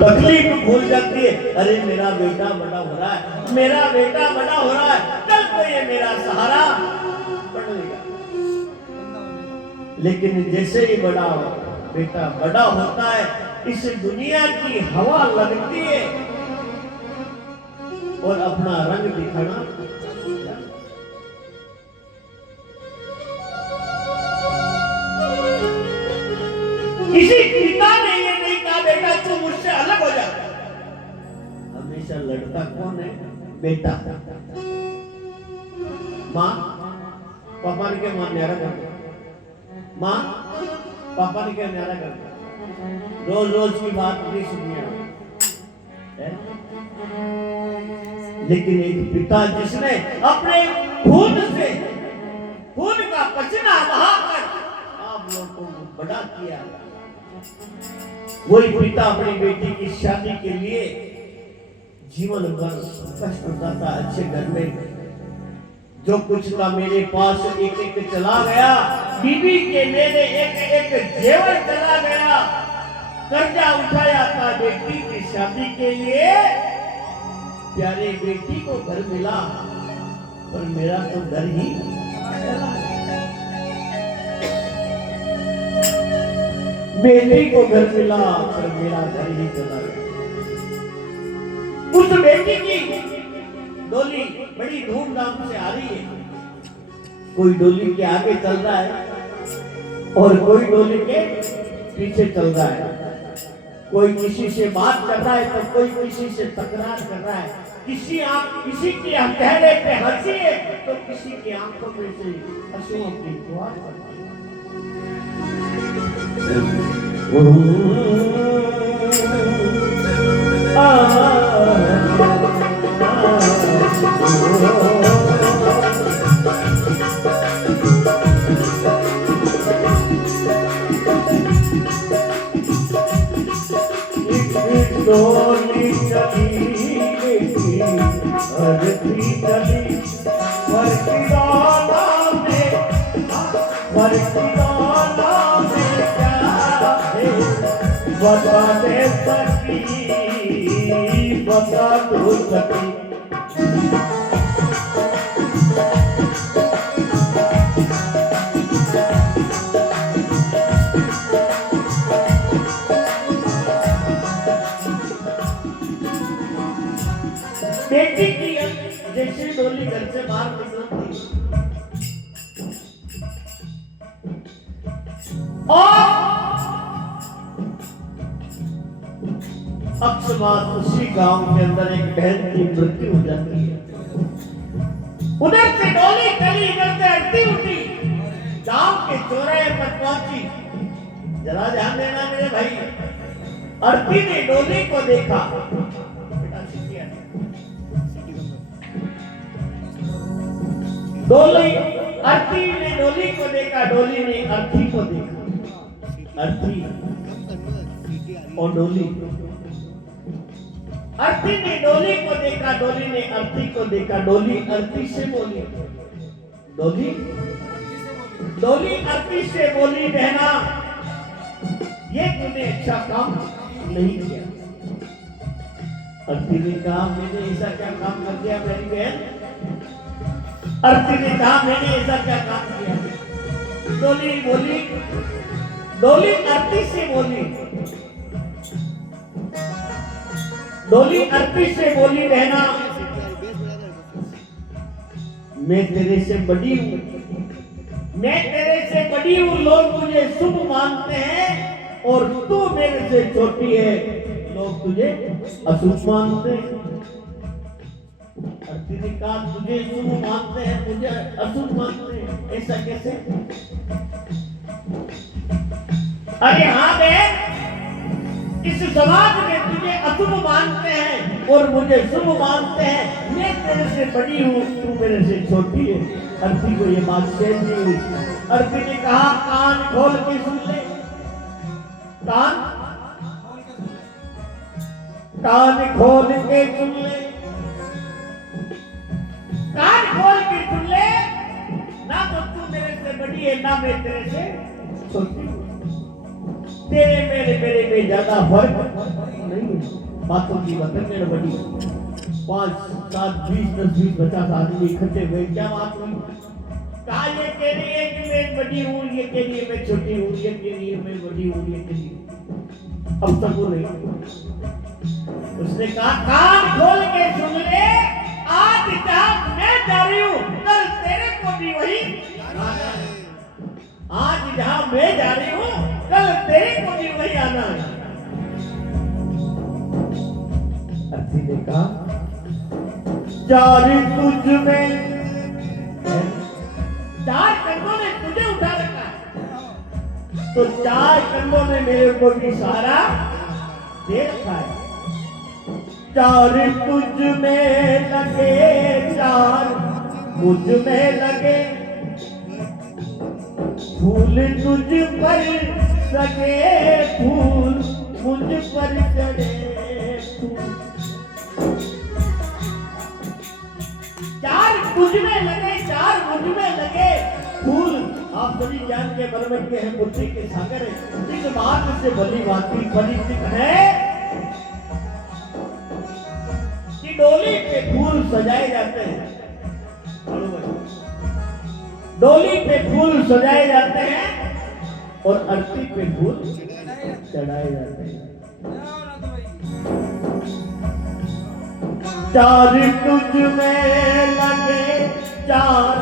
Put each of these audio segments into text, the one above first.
तकलीफ भूल जाती है, अरे मेरा बेटा बड़ा हो रहा है, मेरा बेटा बड़ा हो रहा है, कल को ये मेरा सहारा बन लेगा। लेकिन जैसे ही बड़ा बेटा बड़ा होता है, इस दुनिया की हवा लगती है और अपना रंग दिखाना। किसी पिता ने ये नहीं कहा बेटा तू मुझसे अलग हो जा। हमेशा लड़का कौन है? बेटा। माँ पापा ने क्या मान न्यारा कर, माँ पापा ने क्या न्यारा कर, रोज रोज की बात नहीं सुनिए। लेकिन एक पिता जिसने अपने खून से, खून का पसीना बहाकर आप लोगों को बड़ा किया, वही पिता अपनी बेटी की शादी के लिए जीवन भर कष्ट करता। अच्छे घर में जो कुछ था मेरे पास एक एक चला गया, बीबी के मेरे एक एक जेवर चला गया, कर्जा उठाया था बेटी की शादी के लिए, प्यारे बेटी को घर मिला पर मेरा तो घर ही चला। बेटी को घर मिला पर मेरा घर ही चला गया। उस बेटी की डोली बड़ी धूमधाम से आ रही है, कोई डोली के आगे चल रहा है और कोई डोली के पीछे चल रहा है, कोई किसी से बात कर रहा है तो कोई किसी से तकरार कर रहा है, किसी की चेहरे पे हंसी है तो किसी की आंखों में से आंसुओं की फुहार पड़ती है। डोली चली अरती चली वर्षिदाना में क्या है बता दे सकी, बता दो सकी। बेटी की जैसे डोली घर से बाहर निकलती और अक्सर उसी गांव के अंदर एक बहन की मृत्यु हो जाती है। उधर से डोली चली, इधर से अड़ती उठी, गांव के चौराहे पर पहुंची। जरा ध्यान देना मेरे भाई, अड़ती ने डोली को देखा, डोली अर्थी ने डोली को देखा, डोली ने अर्थी को देखा, अर्थी और डोली। अर्थी ने डोली को देखा, डोली ने अर्थी को देखा, डोली अर्थी से बोली, डोली अर्थी से बोली, बहना ये तूने अच्छा काम नहीं किया। अर्थी ने कहा मैंने ऐसा क्या काम कर दिया मेरी बहन? अर्थी ने कहा मैंने ऐसा क्या काम किया? डोली बोली, डोली अर्थी से बोली, डोली अर्थी से बोली, बहना मैं तेरे से बड़ी हूं, मैं तेरे से बड़ी हूं, लोग तुझे शुभ मानते हैं और तू मेरे से छोटी है, लोग तुझे अशुभ मानते हैं। अर्थी ने कहा तुझे शुभ मानते हैं, मुझे अशुभ मानते हैं, ऐसा कैसे? अरे हाँ बहन, इस समाज में तुझे अशुभ मानते हैं और मुझे शुभ मानते हैं, मैं तेरे से बड़ी हूँ, तू मेरे से छोटी है। अर्थी को ये बात सहन नहीं हुई। अर्थी ने कहा कान खोल के सुन ले, कान खोल के सुन ले, कान खोल के सुन ले, ना तो तू मेरे से बड़ी है ना मैं तेरे से छोटी हूं, तेरे मेरे में ज्यादा फर्क नहीं है। बातों की वतन बड़ी 5, 7, 20, 10, 20, 50 आदमी इकट्ठे हुए, क्या बात हुई? कहा ये कह रही है कि मैं बड़ी हूँ, ये कह रही है मैं छोटी हूँ, ये कह रही है मैं बड़ी हूँ, ये कह रही है। अब तक वो नहीं। उसने कहा कान खोल के सुन ले, आज जहाँ मैं जा रही हूँ कल तेरे को भी वही आना है। आज जहाँ मैं जा रही हूँ कल तेरे को भी वही आना है। अर्थी ने कहा चार तुझ में, चार कंधों ने तुझे उठा रखा है, तो चार कंधों ने मेरे को भी सहारा दे रखा है। चार तुझ में लगे, चार मुझ में लगे, फूल तुझ पर सगे, फूल मुझ पर चढ़े। चार तुझ में लगे, चार मुझ में लगे, फूल आप सभी ज्ञान के बलवंत के हैं, बुद्धि के सागर है। इस बात से भली भांति परिचित है कि डोली पे फूल सजाए जाते हैं, डोली पे फूल सजाए जाते हैं और अर्थी पे फूल चढ़ाए जाते हैं। चार तुझ में लगे, चार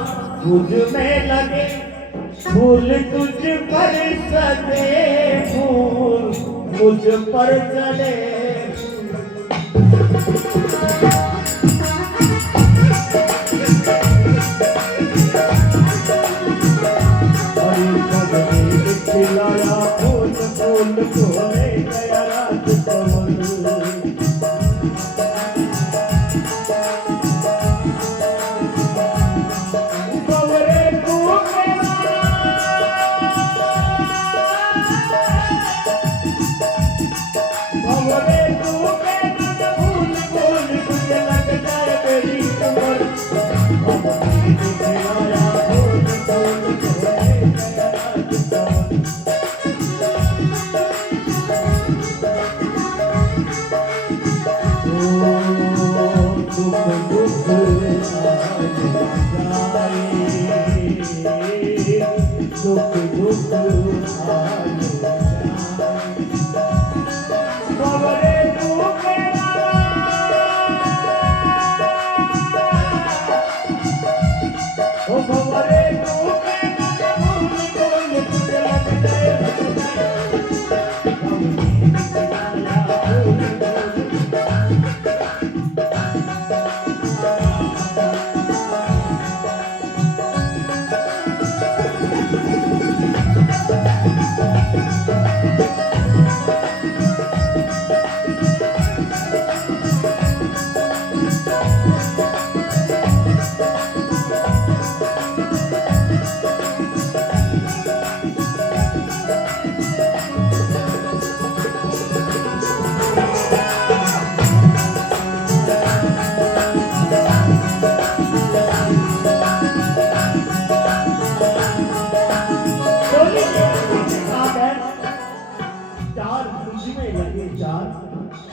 मुझ में लगे, फूल तुझ पर सजे, फूल मुझ पर चढ़े। खिलाया फूल फूल खोले गया रात पवन।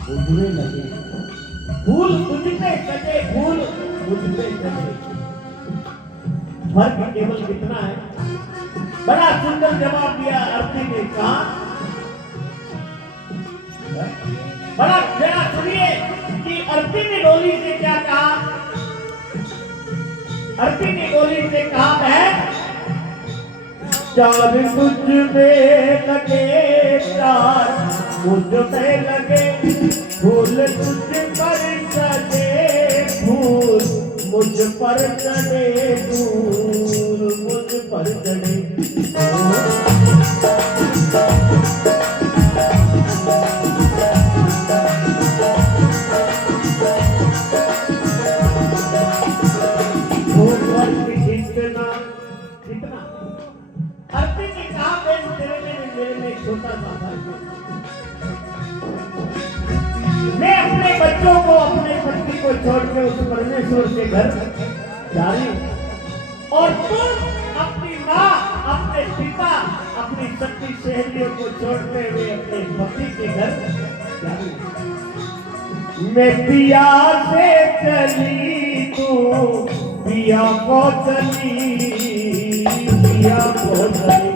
उजड़े लगे, फूल तुझ पे सजे, फूल मुझ पे सजे। फर्क केवल कितना है? बड़ा सुंदर जवाब दिया अर्थी ने। कहा बड़ा जरा सुनिए कि अर्थी ने डोली से क्या कहा। अर्थी ने डोली से कहा है चार तुझ में लगे, चार मुझ में लगे, फूल तुझ पर चढ़े, फूल मुझ पर चढ़े, फूल मुझ पर चढ़े। अर्थी ने कहा बेन तेरे में मेरे में छोटा सा भाई, मैं अपने बच्चों को, अपने पत्नी को छोड़ के उस परमेश्वर के घर जा रही हूं और तुम अपनी माँ, अपने पिता, अपनी सच्ची सहेलियों को छोड़ते हुए अपने पति के घर मैं पिया से चली तू पिया को चली पिया को चली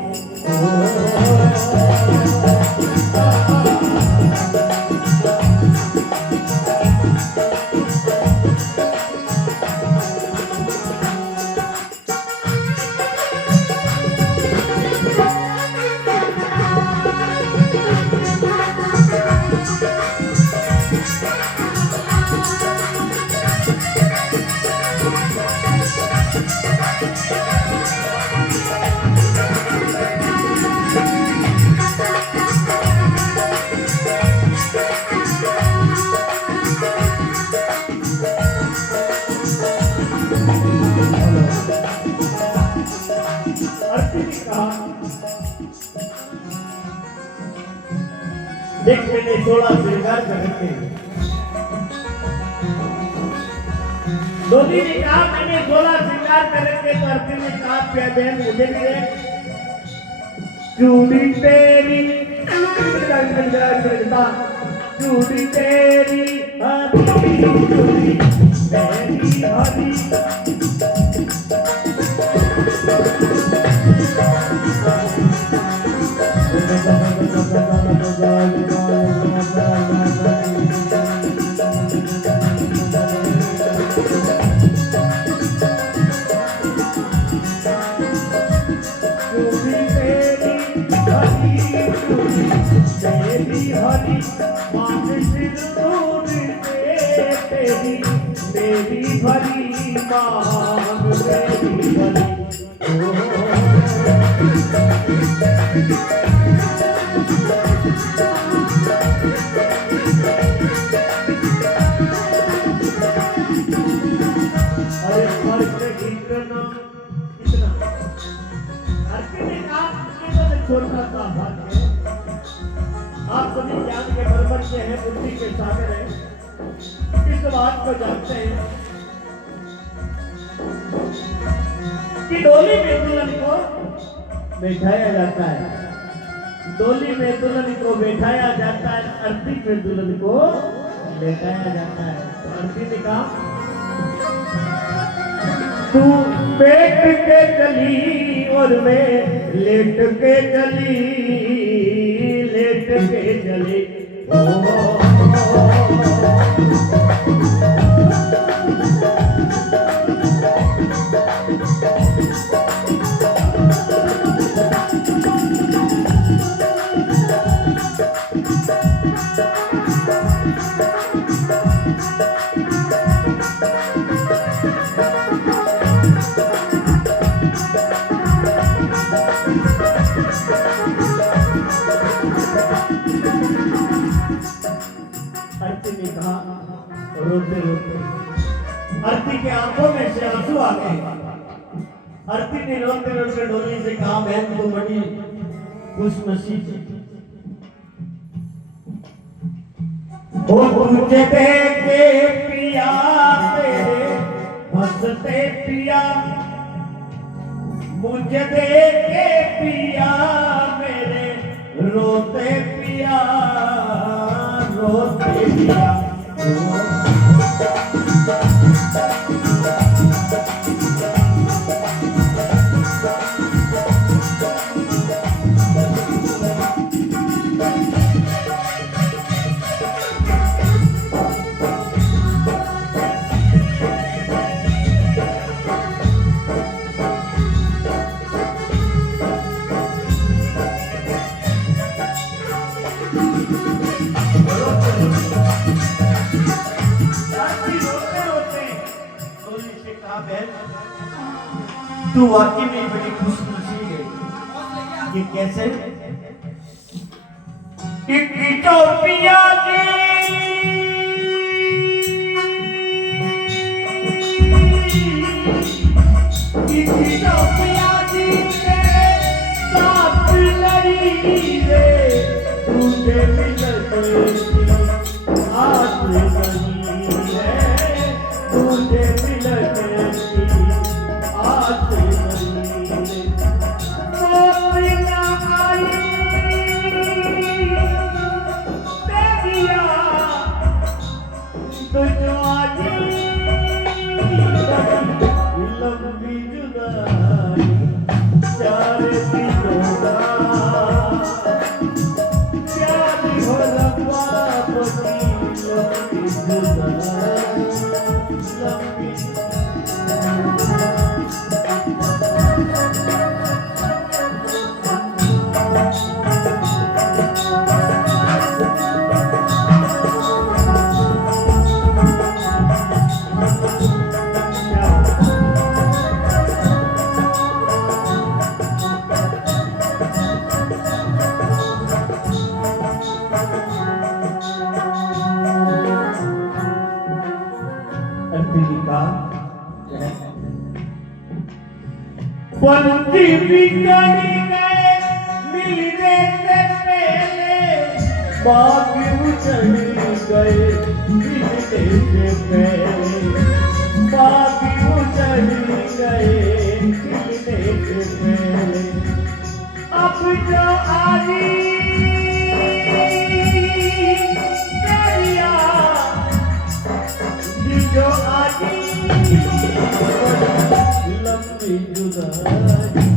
देख मैंने 16 श्रृंगार कर रखे डोली ने कहा मैंने 16 श्रृंगार कर रखे तो अर्जुन ने कहा प्या बहन मुझे भी दे चूड़ी तेरी चूड़ी तेरी हरी चूड़ी तेरी हरी तेरी भरी मांग मेरी भरी अरे फर्क इतना इतना अर्जुन ने कहा ये छोटा सा भाग है आप सभी ज्ञान के बरबर के हैं बुद्धि के सागर हैं इस बात को जानते हैं कि डोली में दुल्हन को बैठाया जाता है डोली में दुल्हन को बैठाया जाता है अर्थी में दुल्हन को बैठाया जाता है तो अर्थी ने कहा तू बैठ के चली और मैं लेट के चली लेट के चली अर्ती ने कहा रोते रोते अर्ती के आंखों में से आंसू आ गए अर्ती ने रोते रोते डोली से कहा बहन तो बड़ी खुशनसीब हो तुझे देख के पिया तेरे हंसते पिया मुझे देख के पिया मेरे रोते पिया रोते पिया तू वाकई में बड़ी खुशनसीब है ये कैसे इतनी चौपिया साथ लड़ी रे तुझे मिलते आज नहीं है तुझे मिलते पंछी बिगड़ी गए मिलने से पहले, बागी उजड़ गए मिलने से पहले, बागी उजड़ गए मिलने से पहले। अब जो आजी तेरिया, जो आजी लंबी जुदाई।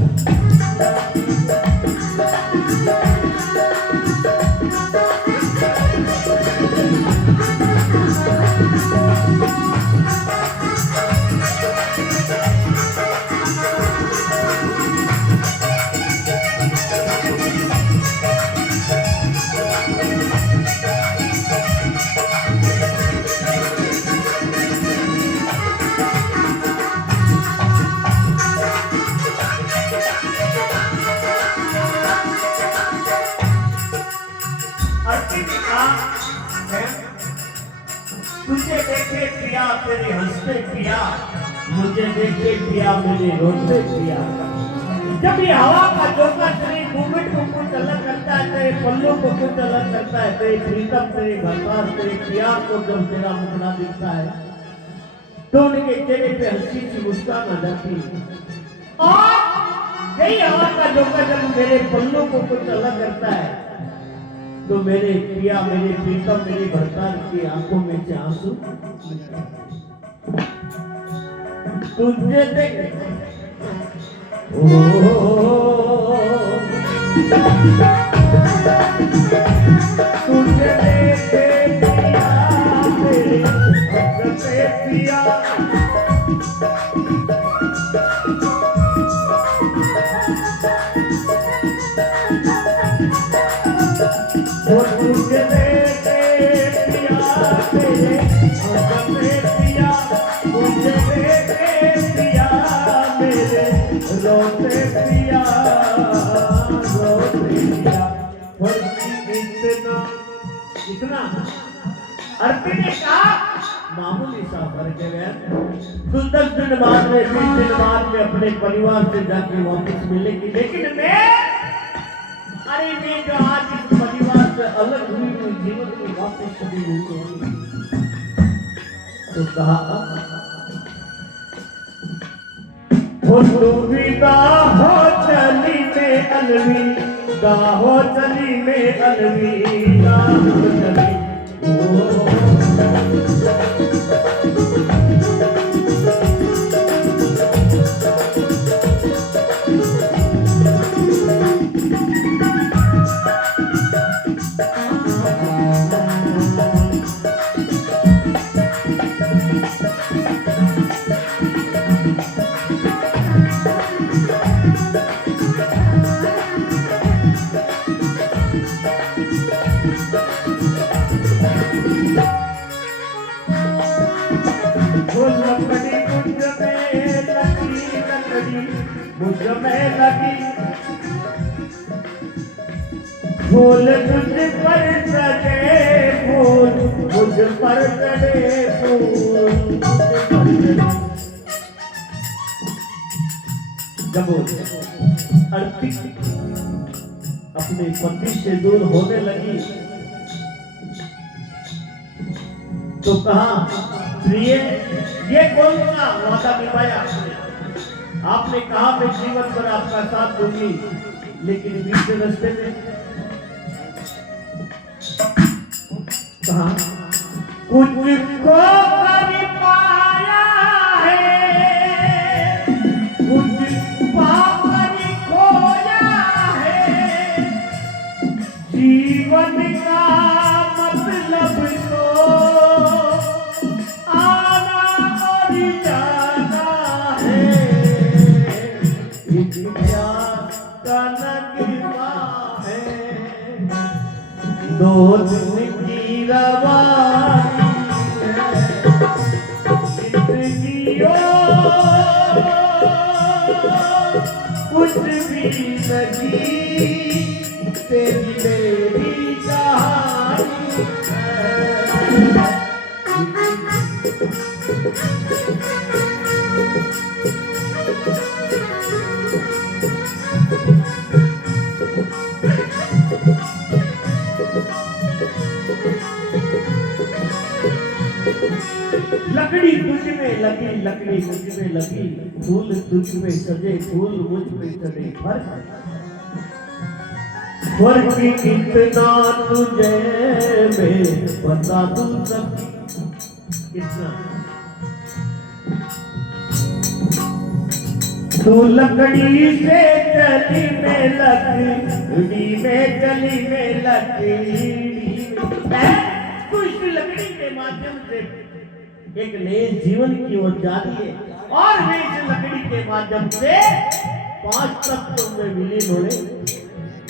तुझे देखे पिया तेरे हंसते पिया, मुझे देखे पिया मेरे रोते पिया। जब ये हवा का झोंका तेरे घूंघट को कुछ अलग करता है, तेरे पल्लों को कुछ अलग करता है, तेरे प्रीतम तेरे घरवार तेरे पिया को जब तेरा मुखड़ा दिखता है तो उनके चेहरे पे हंसी सी मुस्कान आ जाती है। और यही हवा का झोंका जब मेरे पल्लों को कुछ अलग करता है तो मेरे पिया मेरे प्रीतम मेरे भरतार की आंखों में से आंसू। तुझे देख तुझे देखे पिया मेरे हंसते पिया, तुझे देखे पिया मेरे हंसते पिया, तुझे देखे पिया मेरे रोते पिया, रोते पिया। इतना इतना अर्पी ने कहा मामूली सा फर्क है, कुछ 10 दिन बाद में 20 दिन बाद में अपने परिवार से जाके वापस मिलेगी, लेकिन मैं अरे मैं जो आज इस परिवार से अलग हुई हूँ जीवन में वापस कभी नहीं होगी। तो कहा विदा हो चली में अलवी, गाहो चली में अलवी, गाहो चली फूल तुझ पर चढ़े फूल, मुझ पर चढ़े फूल। जब अर्पी अपने पति से दूर होने लगी तो कहा प्रिय ये कौन सा वादा निभाया आपने कहा मैं जीवन भर आपका साथ दूंगी, लेकिन बीच रास्ते में कहा कुछ को कर पाया है, कुछ पाकर खोया है, जीवन का मतलब तो आना और जाना है, प्यार का नगमा है, दो दिन की रवानी जिंदगियों कुछ भी नहीं, तेरी मेरी कहानी है। लकड़ी तुझ में लगी, लकड़ी मुझ में लगी, फूल तुझ में सजे, फूल मुझ में सजे। फर्क कितना तुझे मैं बता दूं सब कितना। तू लकड़ी से चली में लकड़ी में चली में लकड़ी में, तू इस लकड़ी के माध्यम से एक नए जीवन की ओर जा रही है और वे इस लकड़ी के माध्यम से 5 तत्वों में विलीन होने।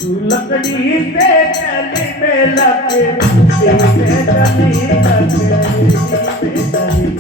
तू लकड़ी से चली में लकड़ी में चली लकड़ी में चली।